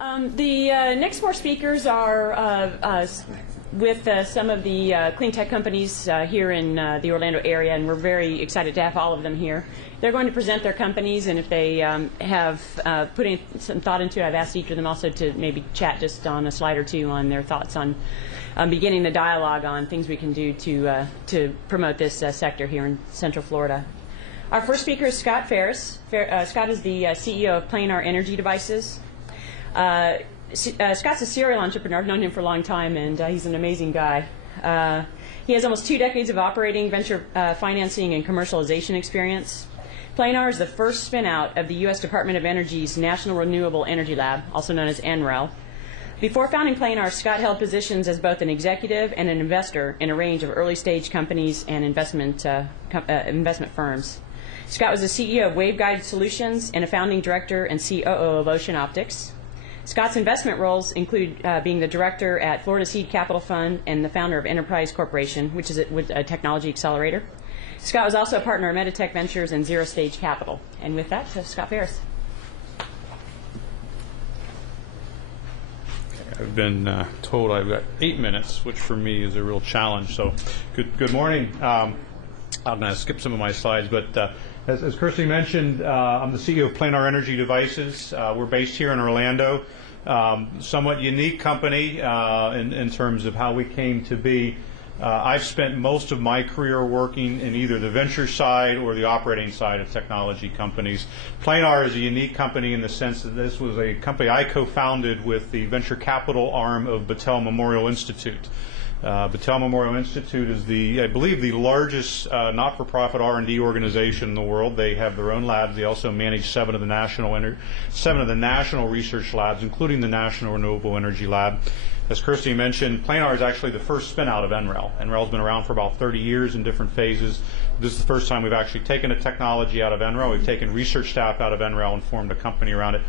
The next four speakers are with some of the clean tech companies here in the Orlando area, and we're very excited to have all of them here. They're going to present their companies, and if they have put in some thought into it, I've asked each of them also to maybe chat just on a slide or two on their thoughts on beginning the dialogue on things we can do to promote this sector here in Central Florida. Our first speaker is Scott Faris. Scott is the CEO of Planar Energy Devices. Scott's a serial entrepreneur. I've known him for a long time, and he's an amazing guy. He has almost 2 decades of operating, venture financing, and commercialization experience. Planar is the first spin-out of the U.S. Department of Energy's National Renewable Energy Lab, also known as NREL. Before founding Planar, Scott held positions as both an executive and an investor in a range of early-stage companies and investment firms. Scott was the CEO of Waveguide Solutions and a founding director and COO of Ocean Optics. Scott's investment roles include being the director at Florida Seed Capital Fund and the founder of Enterprise Corporation, which is a technology accelerator. Scott was also a partner of Meditech Ventures and Zero Stage Capital. And with that, Scott Faris. I've been told I've got 8 minutes, which for me is a real challenge. So, good morning. I'm going to skip some of my slides, but as Kirsty mentioned, I'm the CEO of Planar Energy Devices. We're based here in Orlando. Somewhat unique company in terms of how we came to be. I've spent most of my career working in either the venture side or the operating side of technology companies. Planar is a unique company in the sense that this was a company I co-founded with the venture capital arm of Battelle Memorial Institute. Battelle Memorial Institute is I believe the largest not-for-profit R&D organization in the world. They have their own labs. They also manage 7 of the national research labs, including the National Renewable Energy Lab. As Kirsty mentioned, Planar is actually the first spin-out of NREL. NREL's been around for about 30 years in different phases. This is the first time we've actually taken a technology out of NREL. We've taken research staff out of NREL and formed a company around it.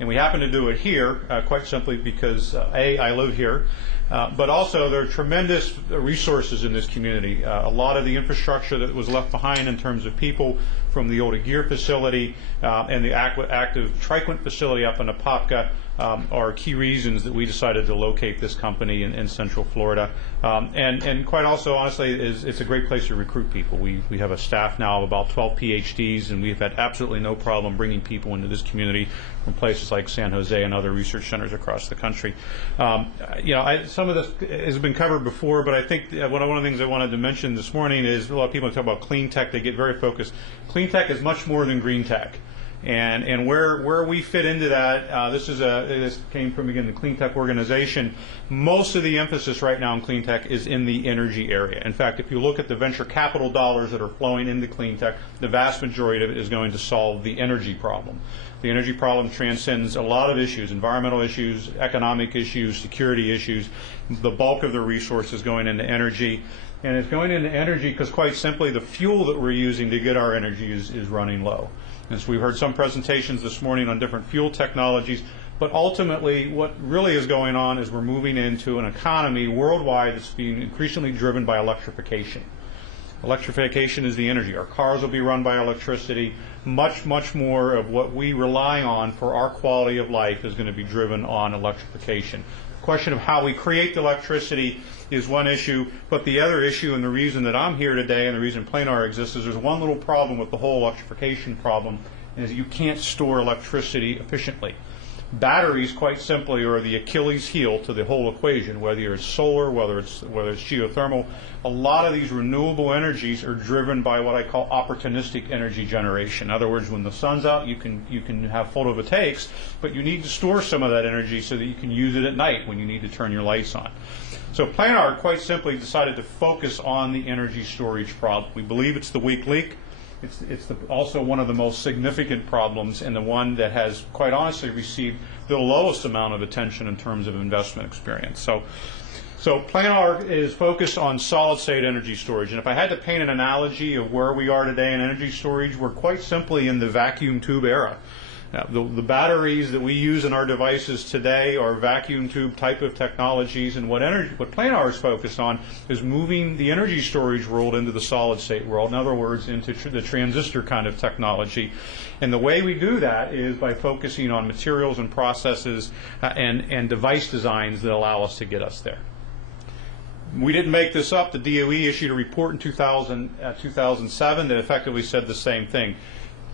And we happen to do it here, quite simply because, A, I live here, but also there are tremendous resources in this community. A lot of the infrastructure that was left behind in terms of people from the old Gear facility and the active Triquint facility up in Apopka are key reasons that we decided to locate this company in Central Florida. And quite also, honestly, it's a great place to recruit people. We have a staff now of about 12 PhDs, and we've had absolutely no problem bringing people into this community from places like San Jose and other research centers across the country. Some of this has been covered before, but I think one of the things I wanted to mention this morning is a lot of people talk about clean tech. They get very focused. Clean tech is much more than green tech. And where we fit into that, this came from, again, the Clean Tech organization. Most of the emphasis right now in clean tech is in the energy area. In fact, if you look at the venture capital dollars that are flowing into clean tech, the vast majority of it is going to solve the energy problem. The energy problem transcends a lot of issues, environmental issues, economic issues, security issues. The bulk of the resources going into energy. And it's going into energy because, quite simply, the fuel that we're using to get our energy is running low. And so we've heard some presentations this morning on different fuel technologies, but ultimately what really is going on is we're moving into an economy worldwide that's being increasingly driven by electrification. Electrification is the energy. Our cars will be run by electricity. Much more of what we rely on for our quality of life is going to be driven on electrification. The question of how we create the electricity is one issue, but the other issue, and the reason that I'm here today and the reason Planar exists, is there's one little problem with the whole electrification problem, is you can't store electricity efficiently. Batteries, quite simply, are the Achilles heel to the whole equation, whether it's solar, whether it's geothermal. A lot of these renewable energies are driven by what I call opportunistic energy generation. In other words, when the sun's out, you can have photovoltaics, but you need to store some of that energy so that you can use it at night when you need to turn your lights on. So Planar, quite simply, decided to focus on the energy storage problem. We believe it's the weak link. It's also one of the most significant problems, and the one that has, quite honestly, received the lowest amount of attention in terms of investment experience. So Planar is focused on solid-state energy storage. And if I had to paint an analogy of where we are today in energy storage, we're quite simply in the vacuum tube era. The batteries that we use in our devices today are vacuum tube type of technologies, and what Planar is focused on is moving the energy storage world into the solid state world, in other words, into the transistor kind of technology. And the way we do that is by focusing on materials and processes and device designs that allow us to get us there. We didn't make this up. The DOE issued a report in 2007 that effectively said the same thing.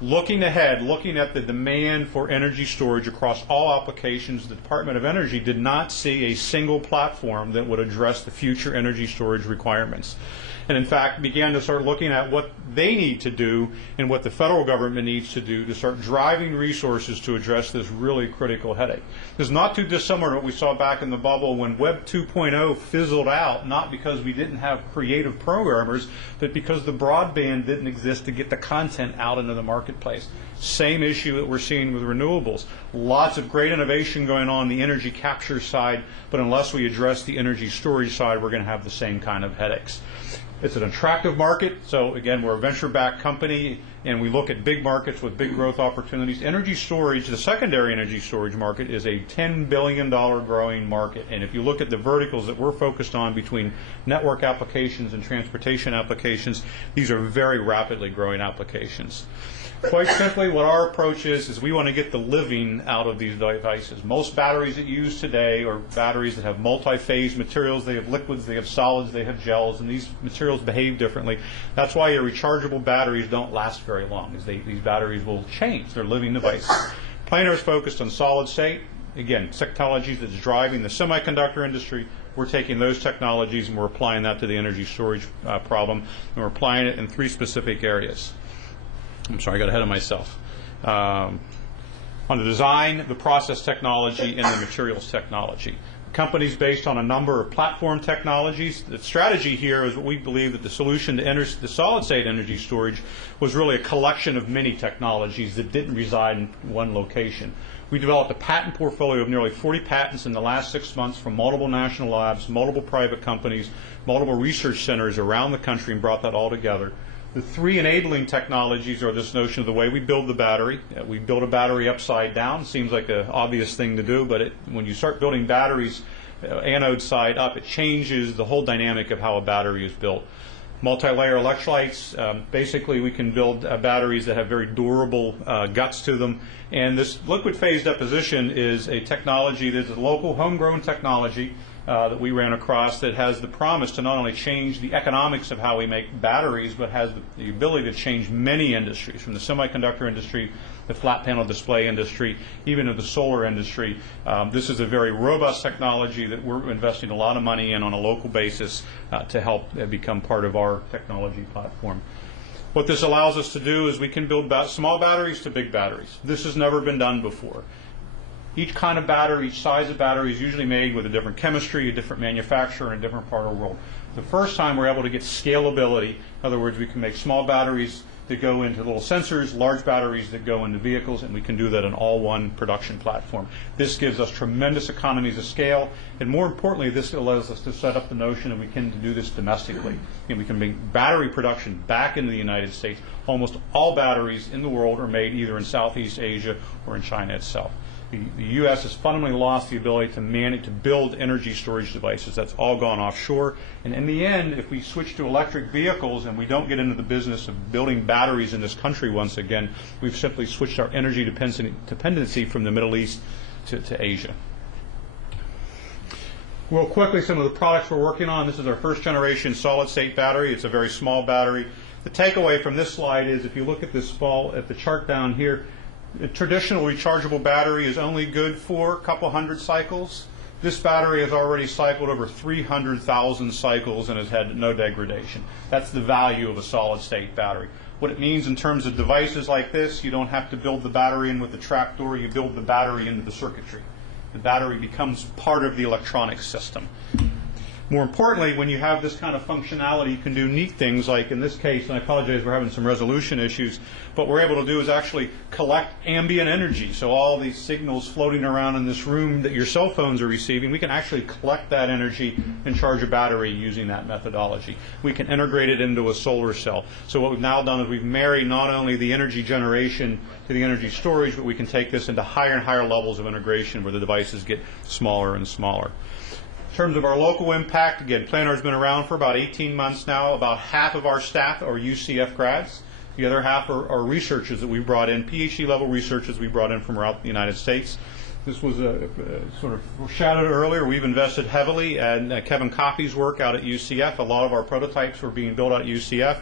Looking ahead, looking at the demand for energy storage across all applications, the Department of Energy did not see a single platform that would address the future energy storage requirements. And in fact, began to start looking at what they need to do and what the federal government needs to do to start driving resources to address this really critical headache. This is not too dissimilar to what we saw back in the bubble when Web 2.0 fizzled out, not because we didn't have creative programmers, but because the broadband didn't exist to get the content out into the marketplace. Same issue that we're seeing with renewables. Lots of great innovation going on the energy capture side, but unless we address the energy storage side, we're going to have the same kind of headaches. It's an attractive market, so again, we're a venture-backed company, and we look at big markets with big growth opportunities. Energy storage, the secondary energy storage market, is a $10 billion growing market, and if you look at the verticals that we're focused on between network applications and transportation applications, these are very rapidly growing applications. Quite simply, what our approach is we want to get the living out of these devices. Most batteries that you use today are batteries that have multi-phase materials. They have liquids, they have solids, they have gels, and these materials behave differently. That's why your rechargeable batteries don't last very long, as these batteries will change. They're living devices. Planar is focused on solid state. Again, technologies that's driving the semiconductor industry. We're taking those technologies and we're applying that to the energy storage problem, and we're applying it in 3 specific areas. I'm sorry, I got ahead of myself. On the design, the process technology, and the materials technology. The company's based on a number of platform technologies. The strategy here is what we believe that the solution to the solid-state energy storage was really a collection of many technologies that didn't reside in one location. We developed a patent portfolio of nearly 40 patents in the last 6 months from multiple national labs, multiple private companies, multiple research centers around the country, and brought that all together. The 3 enabling technologies are this notion of the way we build the battery. We build a battery upside down. Seems like an obvious thing to do, but when you start building batteries anode side up, it changes the whole dynamic of how a battery is built. Multi-layer electrolytes, basically we can build batteries that have very durable guts to them. And this liquid phase deposition is a technology that is a local homegrown technology that we ran across that has the promise to not only change the economics of how we make batteries, but has the ability to change many industries, from the semiconductor industry, the flat panel display industry, even to the solar industry. This is a very robust technology that we're investing a lot of money in on a local basis to help become part of our technology platform. What this allows us to do is we can build small batteries to big batteries. This has never been done before. Each kind of battery, each size of battery is usually made with a different chemistry, a different manufacturer, and a different part of the world. The first time we're able to get scalability, in other words, we can make small batteries that go into little sensors, large batteries that go into vehicles, and we can do that in all one production platform. This gives us tremendous economies of scale, and more importantly, this allows us to set up the notion that we can do this domestically. And we can bring battery production back into the United States. Almost all batteries in the world are made either in Southeast Asia or in China itself. The U.S. has fundamentally lost the ability to build energy storage devices. That's all gone offshore. And in the end, if we switch to electric vehicles and we don't get into the business of building batteries in this country once again, we've simply switched our energy dependency from the Middle East to Asia. Real quickly, some of the products we're working on. This is our first generation solid-state battery. It's a very small battery. The takeaway from this slide is if you look at at the chart down here, a traditional rechargeable battery is only good for a couple hundred cycles. This battery has already cycled over 300,000 cycles and has had no degradation. That's the value of a solid-state battery. What it means in terms of devices like this, you don't have to build the battery in with the trapdoor, you build the battery into the circuitry. The battery becomes part of the electronic system. More importantly, when you have this kind of functionality, you can do neat things like, in this case, and I apologize, we're having some resolution issues, but what we're able to do is actually collect ambient energy. So all these signals floating around in this room that your cell phones are receiving, we can actually collect that energy and charge a battery using that methodology. We can integrate it into a solar cell. So what we've now done is we've married not only the energy generation to the energy storage, but we can take this into higher and higher levels of integration where the devices get smaller and smaller. In terms of our local impact, again, Planar's been around for about 18 months now. About half of our staff are UCF grads. The other half are researchers that we brought in, PhD level researchers we brought in from around the United States. This was sort of foreshadowed earlier. We've invested heavily in Kevin Coffey's work out at UCF. A lot of our prototypes were being built out at UCF.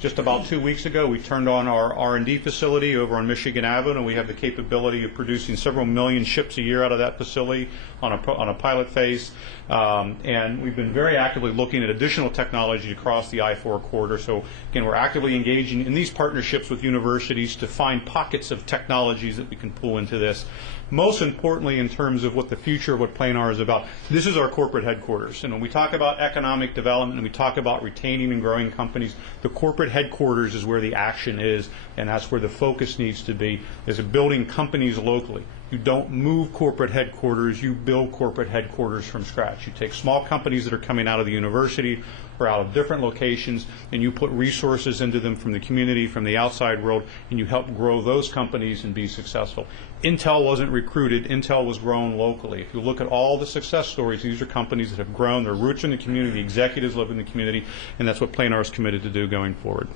Just about 2 weeks ago, we turned on our R&D facility over on Michigan Avenue, and we have the capability of producing several million ships a year out of that facility on a pilot phase. And we've been very actively looking at additional technology across the I-4 corridor. So again, we're actively engaging in these partnerships with universities to find pockets of technologies that we can pull into this. Most importantly, in terms of what the future of what Planar is about, this is our corporate headquarters. And when we talk about economic development and we talk about retaining and growing companies, the corporate headquarters is where the action is, and that's where the focus needs to be, is building companies locally. You don't move corporate headquarters, you build corporate headquarters from scratch. You take small companies that are coming out of the university or out of different locations, and you put resources into them from the community, from the outside world, and you help grow those companies and be successful. Intel wasn't recruited, Intel was grown locally. If you look at all the success stories, these are companies that have grown, their roots in the community, the executives live in the community, and that's what Planar is committed to do going forward.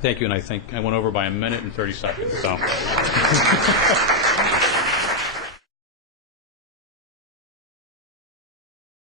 Thank you, and I think I went over by a minute and 30 seconds. So.